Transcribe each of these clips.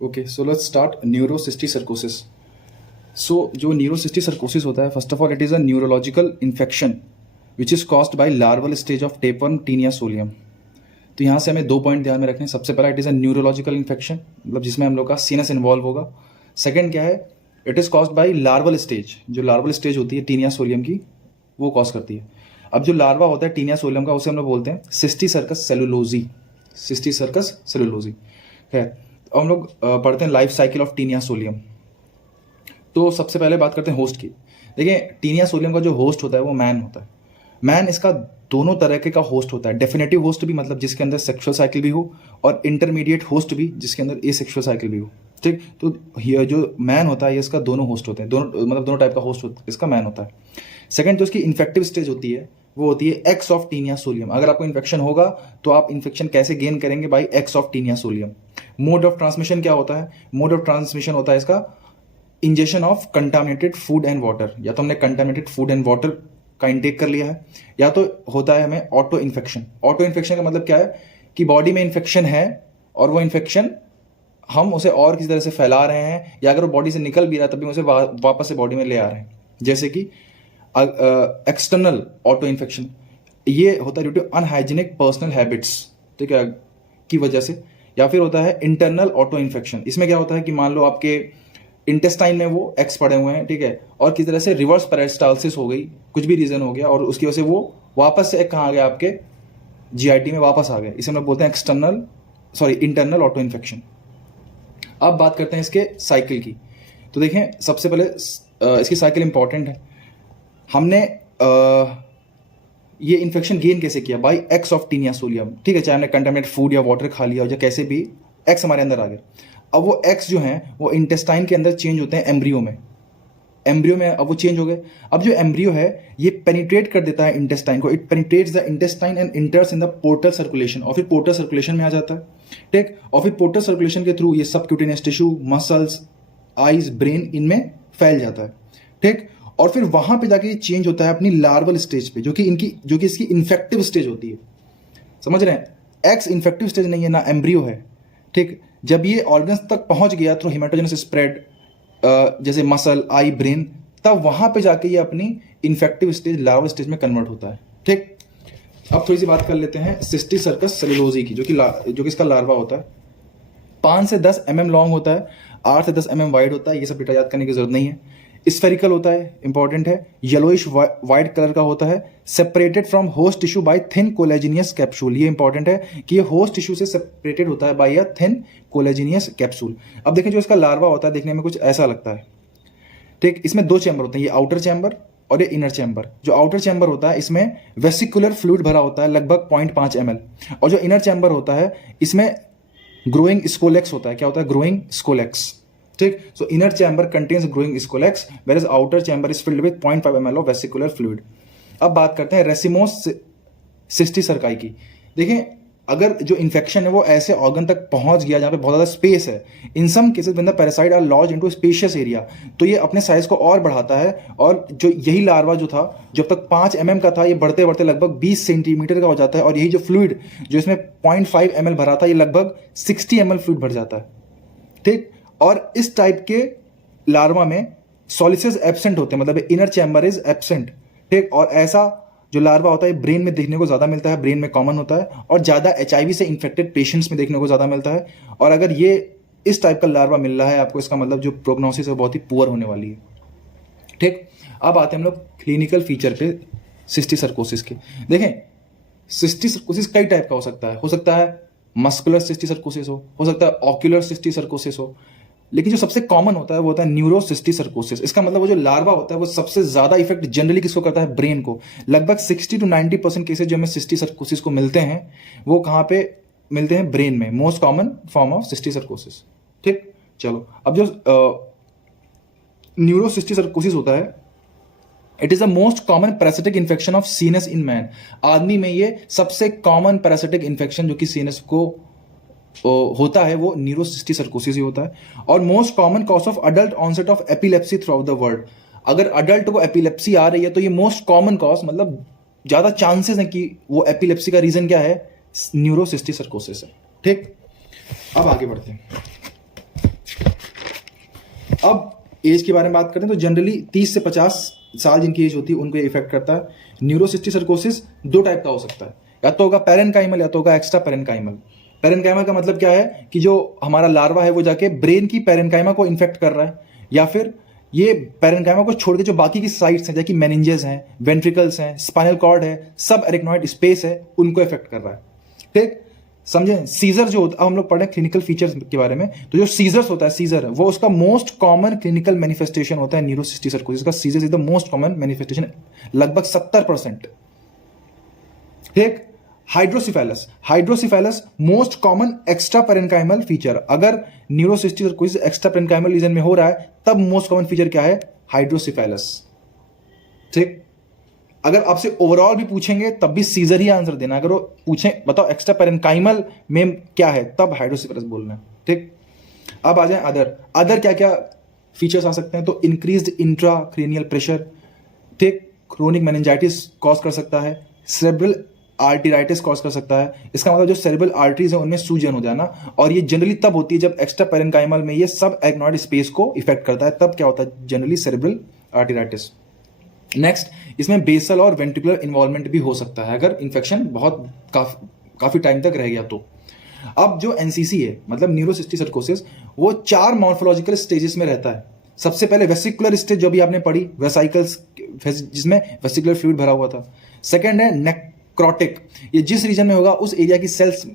Okay, so let's start neurocysticercosis. So जो neurocysticercosis होता है, first of all it is a neurological infection which is caused by larval stage of tapeworm Taenia solium. तो यहाँ से हमें 2 point ध्यान में रखने हैं। सबसे पहला, it is a neurological infection, मतलब जिसमें हम लोग का सीनस इन्वॉल्व होगा। सेकंड क्या है, it is caused by larval stage. जो लार्वल स्टेज होती है टीनिया सोलियम की, वो कॉज करती है। अब जो लार्वा होता है टीनिया सोलियम का, उसे हम लोग बोलते हैं सिस्टीसर्कस सेलुलोजी। सिस्टीसर्कस सेलुलोजी है। अब हम लोग पढ़ते हैं life cycle of Taenia solium. तो सबसे पहले बात करते हैं होस्ट की। देखिए, टीनिया सोलियम का जो होस्ट होता है वो मैन होता है। मैन इसका दोनों तरह के का होस्ट होता है। डेफिनेटिव होस्ट भी, मतलब जिसके अंदर सेक्सुअल साइकिल भी हो, और इंटरमीडिएट होस्ट भी, जिसके अंदर ए सेक्सुअल साइकिल भी हो। ठीक, तो ये जो मैन होता है, ये इसका दोनों होस्ट होते हैं। दोनों, मतलब दोनों टाइप का होस्ट इसका मैन होता है। सेकंड, जो इसकी इन्फेक्टिव स्टेज होती है, वो होती है एक्स ऑफ टीनिया सोलियम। अगर आपको इन्फेक्शन होगा तो आप इन्फेक्शन कैसे गेन करेंगे? By eggs of Taenia solium. Mode of transmission क्या होता है? मोड ऑफ ट्रांसमिशन होता है इसका injection of contaminated food and water. या तो हमने कंटामिनेटेड फूड एंड वाटर का इंटेक कर लिया है, या तो होता है हमें ऑटो इन्फेक्शन। ऑटो इन्फेक्शन का मतलब क्या है कि बॉडी में इन्फेक्शन है और वो इन्फेक्शन हम उसे और किसी तरह से फैला रहे हैं, या अगर वो बॉडी से निकल भी रहा है तभी उसे वापस से बॉडी में ले आ रहे हैं। जैसे कि एक्सटर्नल ऑटो इन्फेक्शन, ये होता है due to unhygienic personal habits, ठीक है, की वजह से। या फिर होता है इंटरनल ऑटो इन्फेक्शन। इसमें क्या होता है कि मान लो आपके इंटेस्टाइन में वो एक्स पड़े हुए हैं, ठीक है, और किसी तरह से रिवर्स पेरिस्टाल्सिस हो गई, कुछ भी रीजन हो गया, और उसकी वजह से वो वापस से कहाँ आ गया, आपके जीआईटी में वापस आ गए। इसे हम लोग बोलते हैं इंटरनल ऑटो इन्फेक्शन। अब बात करते हैं इसके साइकिल की। तो देखें, सबसे पहले इसकी साइकिल इंपॉर्टेंट है। हमने ये इन्फेक्शन गेन कैसे किया? By eggs of Taenia solium, ठीक है, चाहे हमने कंटामिनेटेड फूड या वाटर खा लिया, या कैसे भी एक्स हमारे अंदर आ गया। अब वो एक्स जो हैं वो इंटेस्टाइन के अंदर चेंज होते हैं एम्ब्रियो में। एम्ब्रियो में अब वो चेंज हो गए। अब जो एम्ब्रियो है ये पेनिट्रेट कर देता है इंटेस्टाइन को। It penetrates the intestine and इंटर्स in the portal circulation, और फिर पोर्टल सर्कुलेशन में आ जाता है, ठीक। और फिर पोर्टल सर्कुलेशन के थ्रू ये subcutaneous tissue, muscles, eyes, brain, इनमें फैल जाता है, ठीक। और फिर वहां पे जाके ये चेंज होता है अपनी लार्वल स्टेज पे, जो कि इसकी इन्फेक्टिव स्टेज होती है। समझ रहे हैं? एक्स इन्फेक्टिव स्टेज नहीं है, ना एम्ब्रियो है, ठीक। जब ये ऑर्गन्स तक पहुंच गया थ्रू हेमाटोजेनेसिस स्प्रेड, जैसे मसल, आई, ब्रेन, तब वहां पे जाके ये अपनी इन्फेक्टिव स्टेज, लार्वल स्टेज में कन्वर्ट होता है, ठीक। अब थोड़ी सी बात कर लेते हैं सिस्टीसर्कस सेलुलोजी की, जो कि इसका लार्वा होता है। 5 से 10 mm लॉन्ग होता है, 8 से 10 mm वाइड होता है। ये सब डेटा याद करने की जरूरत नहीं है। स्फेरिकल होता है, इंपॉर्टेंट है। येलोइश वाइट कलर का होता है। Separated from host tissue by thin collagenous capsule. ये इंपॉर्टेंट है कि ये होस्ट टिश्यू से सेपरेटेड होता है by a thin collagenous capsule. अब देखें, जो इसका लार्वा होता है देखने में कुछ ऐसा लगता है, ठीक। इसमें 2 चैम्बर होते हैं, ये आउटर चैम्बर और ये इनर चैम्बर। जो आउटर चैम्बर होता है इसमें वेसिकुलर फ्लूइड भरा होता है, लगभग 0.5 ml। और जो इनर चैम्बर होता है इसमें ग्रोइंग स्कोलेक्स होता है। क्या होता है? ग्रोइंग स्कोलेक्स, ठीक। So inner chamber contains growing scolex, whereas outer chamber is filled with 0.5 ml of vesicular fluid. अब बात करते हैं रेसिमोस सिस्टीसर्काई की। देखें, अगर जो इन्फेक्शन है वो ऐसे ऑर्गन तक पहुंच गया जहां पे बहुत ज्यादा स्पेस है, in some cases when the parasite are lodge into spacious area, तो ये अपने साइज को और बढ़ाता है। और जो यही लार्वा जो था, जब तक 5 mm का था, ये बढ़ते बढ़ते लगभग 20 सेंटीमीटर का हो जाता है। और यही जो फ्लूइड जो इसमें 0.5 ml भरा था, ये लगभग 60 ml फ्लूइड भर जाता है, ठीक। और इस टाइप के लार्वा में सॉलिसिस एब्सेंट होते हैं, मतलब इनर चैम्बर इज एब्सेंट, ठीक। और ऐसा जो लार्वा होता है ब्रेन में देखने को ज़्यादा मिलता है, ब्रेन में कॉमन होता है, और ज़्यादा HIV से इन्फेक्टेड पेशेंट्स में देखने को ज़्यादा मिलता है। और अगर ये इस टाइप का लार्वा मिल रहा है आपको, इसका मतलब जो प्रोग्नोसिस है बहुत ही पुअर होने वाली है, ठीक। अब आते हैं हम लोग क्लिनिकल फीचर पे सिस्टीसर्कोसिस के। देखें, सिस्टीसर्कोसिस कई टाइप का हो सकता है मस्कुलर सिस्टीसर्कोसिस हो सकता है ऑक्यूलर सिस्टीसर्कोसिस हो, लेकिन जो सबसे कॉमन होता है वो होता है न्यूरोसिस्टीसर्कोसिस। इसका मतलब वो जो लार्वा होता है वो सबसे ज्यादा इफेक्ट जनरली किसको करता है? ब्रेन को। लगभग 60 to 90% केसेज जो हमें सिस्टीसर्कोसिस को मिलते हैं वो कहाँ पे मिलते हैं? ब्रेन में। Most common form of cysticercosis, ठीक। चलो, अब जो न्यूरोसिस्टीसर्कोसिस होता है, it is the most common parasitic infection of sinus in man. आदमी में ये सबसे कॉमन पैरासिटिक इन्फेक्शन जो कि सीनस को होता है वो न्यूरोसिस्टीसर्कोसिस ही होता है। और most common cause of adult onset of epilepsy throughout the world. अगर अडल्ट को एपिलेप्सी आ रही है तो ये मोस्ट कॉमन कॉज, मतलब ज्यादा चांसेस है कि वो एपिलेप्सी का रीजन क्या है? न्यूरोसिस्टीसर्कोसिस है, ठीक। अब आगे बढ़ते हैं। अब एज के बारे में बात करते हैं तो जनरली 30 से 50 साल जिनकी एज होती है उनको इफेक्ट करता है। न्यूरोसिस्टिक सर्कोसिस दो टाइप का हो सकता है, या तो होगा पेरेन्काइमल या तो होगा एक्स्ट्रा पेरेन्काइमल। पेरेन्काइमल का मतलब क्या है कि जो हमारा लार्वा है वो जाके ब्रेन की पेरेन्काइमा को इन्फेक्ट कर रहा है, या फिर ये पेरेन्काइमा को छोड़ के जो बाकी की साइट्स हैं जैसे कि मेनिंजेस हैं, वेंट्रिकल्स हैं, स्पाइनल कॉर्ड है, सब एरिकनॉइड स्पेस है, उनको इफेक्ट कर रहा है। ठीक समझे। सीजर जो होता है, हम लोग पढ़े क्लिनिकल फीचर्स के बारे में, तो जो सीजर्स होता है, सीजर वो उसका मोस्ट कॉमन क्लिनिकल मैनिफेस्टेशन होता है न्यूरोसिस्टिक सर्कोसिस का। Seizure is the most common manifestation, लगभग 70%। ठीक। Hydrocephalus, hydrocephalus most common extra parenchymal feature. अगर neurocysticercosis extra parenchymal region में हो रहा है तब मोस्ट कॉमन फीचर क्या है? हाइड्रोसिफेलस। ठीक। अगर आपसे ओवरऑल भी पूछेंगे तब भी सीजर ही आंसर देना। अगर वो पूछें बताओ एक्स्ट्रा पेरेन्काइमल में क्या है, तब हाइड्रोसिफेलस बोलना है। ठीक। अब आ जाए अदर। अदर क्या क्या फीचर्स आ सकते हैं? तो इंक्रीज्ड इंट्राक्रेनियल प्रेशर, ठीक, क्रोनिक मेनिंजाइटिस कॉज कर सकता है, सेरेब्रल आर्टेराइटिस कॉज कर सकता है। इसका मतलब जो सेरेब्रल आर्टरीज है उनमें सूजन हो जाना, और ये जनरली तब होती है जब एक्स्ट्रा पेरेन्काइमल में ये सब एग्नॉइड स्पेस को इफेक्ट करता है, तब क्या होता है? Generally cerebral arteritis. नेक्स्ट, इसमें बेसल और वेंट्रिकुलर इन्वॉल्वमेंट भी हो सकता है अगर इन्फेक्शन बहुत काफी टाइम तक रह गया तो। अब जो एनसीसी है मतलब न्यूरोसिस्टिक सर्कोसिस, वो 4 मॉर्फोलॉजिकल स्टेजेस में रहता है। सबसे पहले वेसिकुलर स्टेज जो भी आपने पढ़ी, वेसाइकल्स, जिसमें वेसिकुलर फ्लूइड भरा हुआ था। सेकंड है नेक्रोटिक, ये जिस रीजन में होगा उस एरिया की सेल्स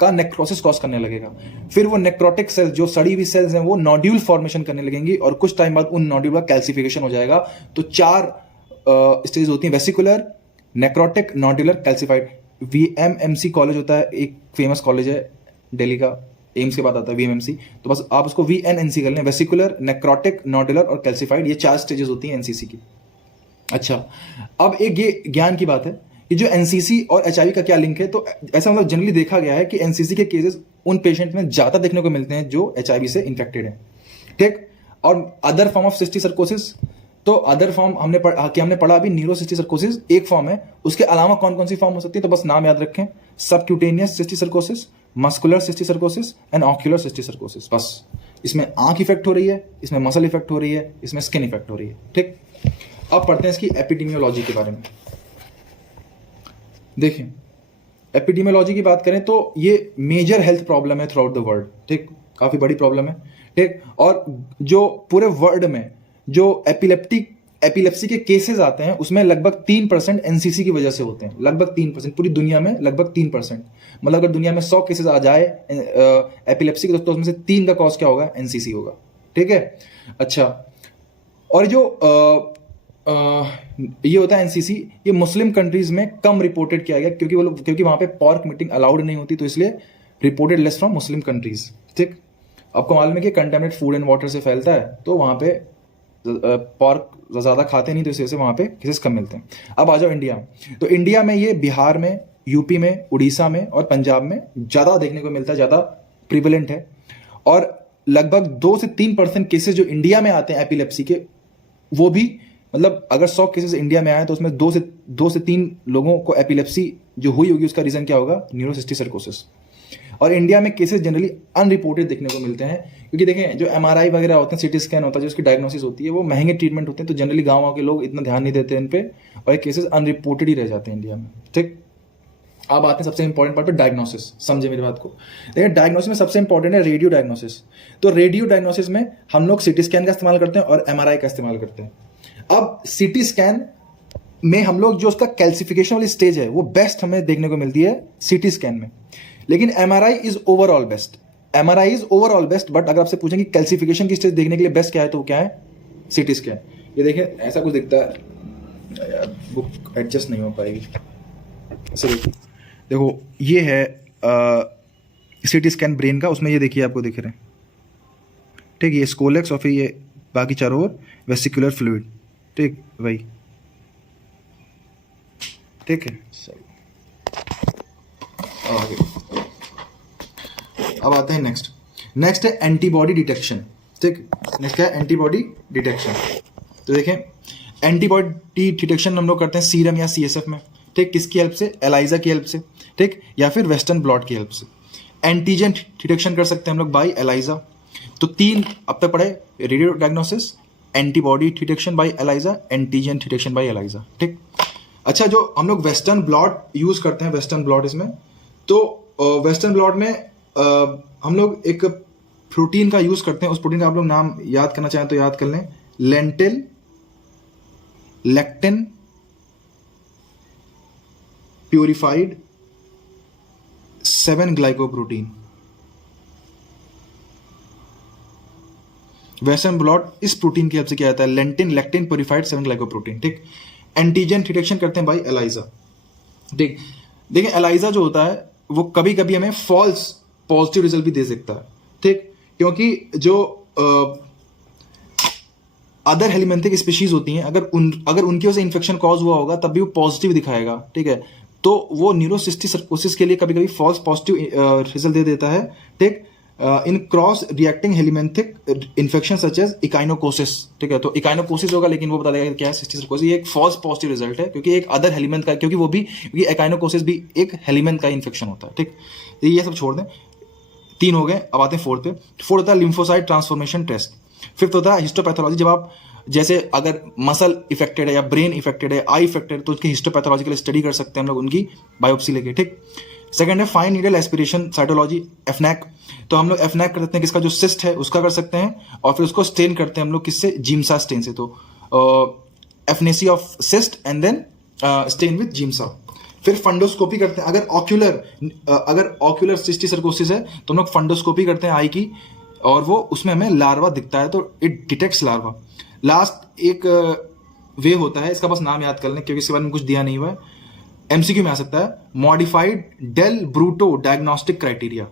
का नेक्रोसिस कॉज करने लगेगा। फिर वो नेक्रोटिक सेल्स, जो सड़ी हुई सेल्स हैं, वो नोड्यूल फॉर्मेशन करने लगेंगी और कुछ टाइम बाद उन नोड्यूल का कैल्सिफिकेशन हो जाएगा। तो 4 स्टेज होती हैं, vesicular, necrotic, nodular, calcified. VMMC college होता है, एक फेमस कॉलेज है दिल्ली का, एम्स के बाद आता है वीएमएमसी, तो बस आप उसको वीएनएनसी कर लें। वेसिकुलर, नेक्रोटिक, नोड्यूलर और कैल्सिफाइड, ये 4 स्टेजेस होती हैं एनसीसी की। अच्छा, अब एक ये ज्ञान की बात है कि जो एनसीसी और एचआईवी का क्या लिंक है। तो ऐसा मतलब जनरली देखा गया है कि एनसीसी के केसेस उन पेशेंट में ज्यादा देखने को मिलते हैं जो एचआईवी से इन्फेक्टेड है। ठीक। और अदर फॉर्म ऑफ सिस्टिक सर्कोसिस, तो अदर फॉर्म हमने पढ़ा अभी न्यूरोसिस्टिक सर्कोसिस एक फॉर्म है, उसके अलावा कौन कौन सी फॉर्म हो सकती है? तो बस नाम याद रखें, subcutaneous cysticercosis, muscular cysticercosis and ocular cysticercosis. बस इसमें आंख इफेक्ट हो रही है, इसमें मसल इफेक्ट हो रही है, इसमें स्किन इफेक्ट हो रही है। ठीक। अब पढ़ते हैं इसकी एपिडेमियोलॉजी के बारे में। देखें, एपिडेमियोलॉजी की बात करें तो ये मेजर हेल्थ प्रॉब्लम है थ्रू आउट द वर्ल्ड। ठीक, काफी बड़ी प्रॉब्लम है। ठीक। और जो पूरे वर्ल्ड में जो एपिलेप्सी के केसेस आते हैं उसमें लगभग 3% एनसीसी की वजह से होते हैं। लगभग 3%, पूरी दुनिया में लगभग 3%। मतलब अगर दुनिया में 100 केसेस आ जाए एपिलेप्सी के, तो उसमें से 3 का कॉज क्या होगा? एनसीसी होगा। ठीक है। अच्छा, और जो ये होता है एनसीसी, ये मुस्लिम कंट्रीज में कम रिपोर्टेड किया गया क्योंकि वहां पे पॉर्क मीटिंग अलाउड नहीं होती, तो इसलिए reported less from Muslim countries. ठीक। आपको मालूम है कि कंटेमिनेट फूड एंड वाटर से फैलता है, तो वहां पे पॉर्क ज़्यादा खाते नहीं, तो इस वजह से वहाँ पे केसेस कम मिलते हैं। अब आ जाओ इंडिया। तो इंडिया में ये बिहार में, यूपी में, उड़ीसा में और पंजाब में ज़्यादा देखने को मिलता है, ज़्यादा प्रिवेलेंट है। और लगभग 2 से 3% केसेस जो इंडिया में आते हैं एपिलेप्सी के, वो भी मतलब अगर 100 केसेस इंडिया में आए तो उसमें 2 से 3 लोगों को एपिलेप्सी जो हुई होगी उसका रीज़न क्या होगा? न्यूरोसिस्टिक सर्कोसिस। और इंडिया में केसेस जनरली अनरिपोर्टेड देखने को मिलते हैं, क्योंकि देखें जो एमआरआई वगैरह होते हैं, सीटी स्कैन होता है, जो उसकी डायग्नोसिस होती है, वो महंगे ट्रीटमेंट होते हैं, तो जनरली गाँव के लोग इतना ध्यान नहीं देते इन पे, और ये केसेस अनरिपोर्टेड ही रह जाते हैं इंडिया में। ठीक। अब आते हैं सबसे इंपॉर्टेंट पार्ट पे, डायग्नोसिस। समझे मेरी बात को? देखिए, डायग्नोसिस में सबसे इंपॉर्टेंट है रेडियो डायग्नोसिस। तो रेडियो डायग्नोसिस में हम लोग सीटी स्कैन का इस्तेमाल करते हैं और एमआरआई का इस्तेमाल करते हैं। अब सीटी स्कैन में हम लोग जो उसका कैल्सिफिकेशन वाली स्टेज है वो बेस्ट हमें देखने को मिलती है सीटी स्कैन में, लेकिन MRI is overall best. MRI is overall best, but अगर आपसे पूछें कि कैल्सिफिकेशन की स्टेज देखने के लिए बेस्ट क्या है, तो क्या है? CT scan. ये देखिए ऐसा कुछ दिखता है यार, बुक एडजस्ट नहीं हो पाएगी। ऐसे देखो ये है सीटी स्कैन ब्रेन का, उसमें ये देखिए आपको दिख रहे हैं। ठीक, ये स्कोलेक्स और फिर ये बाकी चारों ओर वेसिकुलर फ्लूइड। ठीक भाई, ठीक है। आगे अब आते हैं नेक्स्ट है एंटीबॉडी डिटेक्शन। ठीक, नेक्स्ट है एंटीबॉडी डिटेक्शन। तो देखें, एंटीबॉडी डिटेक्शन हम लोग करते हैं सीरम या सीएसएफ में। ठीक, किसकी हेल्प से? एलाइजा की हेल्प से। ठीक, या फिर वेस्टर्न ब्लॉट की हेल्प से। एंटीजन डिटेक्शन कर सकते हैं हम लोग बाय एलाइजा। तो 3 अब तक पढ़े, radio diagnosis, antibody detection by ELISA, antigen detection by ELISA, ठीक। अच्छा, जो हम लोग वेस्टर्न ब्लॉट यूज करते हैं, वेस्टर्न ब्लॉट इसमें, तो वेस्टर्न ब्लॉट में हम लोग एक प्रोटीन का यूज करते हैं। उस प्रोटीन का आप लोग नाम याद करना चाहें तो याद कर लें, lentil lectin purified 7 glycoprotein. Western blot इस प्रोटीन की हेल्प से किया जाता है, लेंटिन लेक्टिन प्यूरिफाइड 7 ग्लाइकोप्रोटीन, ठीक। एंटीजन डिटेक्शन करते हैं बाय ELISA, ठीक। देखिए ELISA जो होता है वो कभी कभी हमें फॉल्स पॉजिटिव रिजल्ट भी दे सकता है, ठीक, क्योंकि जो अदर हेलिमेंथिक स्पीशीज होती हैं, अगर उनकी वजह से इन्फेक्शन कॉज हुआ होगा तब भी वो पॉजिटिव दिखाएगा, ठीक है। तो वो न्यूरोसिस्टिक सर्कोसिस के लिए कभी कभी फॉल्स पॉजिटिव रिजल्ट दे देता है, ठीक। In cross reacting helminthic infection such as echinococcosis, ठीक है। तो इकाइनोकोसिस होगा लेकिन वो बता देगा क्या है सिस्टिक सर्कोसिस, ये एक फॉल्स पॉजिटिव रिजल्ट है क्योंकि एक अदर हेलिमेंथ का, क्योंकि इकाइनोकोसिस भी एक हेलिमेंथ का इन्फेक्शन होता है, ठीक। ये सब छोड़ दें, 3 हो गए। अब आते हैं 4th पे। 4th होता है लिम्फोसाइट ट्रांसफॉर्मेशन टेस्ट। 5th होता है हिस्टोपैथोलॉजी, जब आप जैसे अगर मसल इफेक्टेड है या ब्रेन इफेक्टेड है, आई इफेक्टेड है, तो उसकी हिस्टोपैथोलॉजिकल स्टडी कर सकते हैं हम लोग उनकी बायोप्सी लेके, ठीक। सेकंड है फाइन नीडल एस्पिरेशन साइटोलॉजी, एफनैक। तो हम लोग एफनैक कर सकते हैं, किसका जो सिस्ट है उसका कर सकते हैं, और फिर उसको स्टेन करते हैं हम लोग किससे, जिम्सा स्टेन से। तो FNAC of cyst and then stain with Giemsa. फिर फंडोस्कोपी करते हैं, अगर ऑक्यूलर सिस्टिक सर्कोसिस है तो हम लोग फंडोस्कोपी करते हैं आई की, और वो उसमें हमें लार्वा दिखता है तो इट डिटेक्ट्स लार्वा। लास्ट एक वे होता है, इसका बस नाम याद कर लें क्योंकि इसके बारे में कुछ दिया नहीं हुआ है, एमसीक्यू में आ सकता है, modified Del Brutto diagnostic criteria.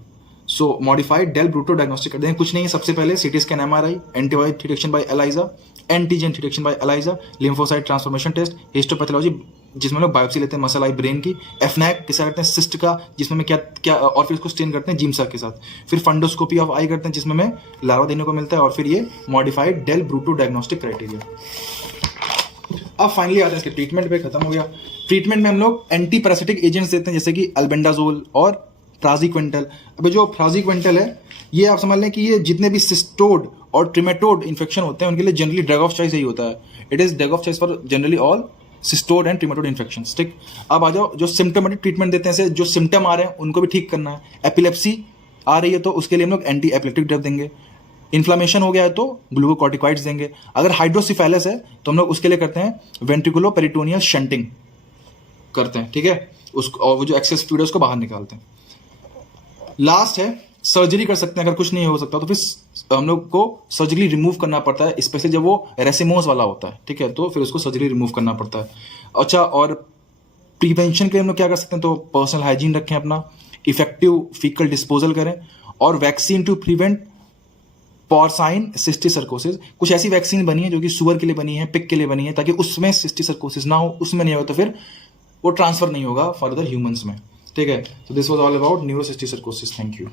So modified Del Brutto diagnostic criteria कुछ नहीं है, सबसे पहले CT scan, MRI, antibody detection by ELISA, antigen detection by ELISA, lymphocyte transformation test, histopathology जिसमें लोग बायोप्सी लेते हैं मसल आई ब्रेन की, एफनैक किसा करते हैं सिस्ट का जिसमें क्या और फिर उसको स्टेन करते हैं जिम्सा के साथ, फिर फंडोस्कोपी ऑफ आई करते हैं जिसमें हमें लार्वा देने को मिलता है, और फिर ये modified Del Brutto diagnostic criteria. अब फाइनली आते हैं इसके ट्रीटमेंट पे, खत्म हो गया। ट्रीटमेंट में हम लोग एंटी पैरासिटिक एजेंट्स देते हैं जैसे कि अल्बेंडाजोल और प्राजिक्विंटल। अब जो प्राजिक्विंटल है ये आप समझ लें कि ये जितने भी सिस्टोड और ट्रिमेटोड इन्फेक्शन होते हैं उनके लिए जनरली ड्रग ऑफ चॉइस यही होता है। It is drug of choice for generally all cestode and trematode infection, ठीक। अब आ जाओ जो सिम्टोमेटिक ट्रीटमेंट देते हैं, जो सिम्टम आ रहे हैं उनको भी ठीक करना है। एपिलेप्सी आ रही है तो उसके लिए हम लोग एंटी एपिलेप्टिक ड्रग देंगे। इन्फ्लामेशन हो गया है तो ग्लूकोकॉर्टिकॉइड्स देंगे। अगर हाइड्रोसिफेलस है तो हम लोग उसके लिए करते हैं वेंट्रिकुलो पेरिटोनियल शंटिंग करते हैं, ठीक है, उसको, और वो जो एक्सेस फ्लूइड है उसको बाहर निकालते हैं। लास्ट है सर्जरी कर सकते हैं, अगर कुछ नहीं हो सकता तो फिर हम लोग को सर्जरी रिमूव करना पड़ता है, स्पेशली जब वो रेसिमोस वाला होता है, ठीक है, तो फिर उसको सर्जरी रिमूव करना पड़ता है। अच्छा, और प्रिवेंशन के लिए हम लोग क्या कर सकते हैं, तो पर्सनल हाइजीन रखें अपना, इफेक्टिव फीकल डिस्पोजल करें, और वैक्सीन टू प्रिवेंट पोर्साइन सिस्टिक सर्कोसिस। कुछ ऐसी वैक्सीन बनी है जो कि सुअर के लिए बनी है, पिग के लिए बनी है, ताकि उसमें सिस्टिक सर्कोसिस ना हो, उसमें नहीं होगा तो फिर वो ट्रांसफर नहीं होगा फर्दर ह्यूमंस में, ठीक है। तो this was all about neurocysticercosis. Thank you.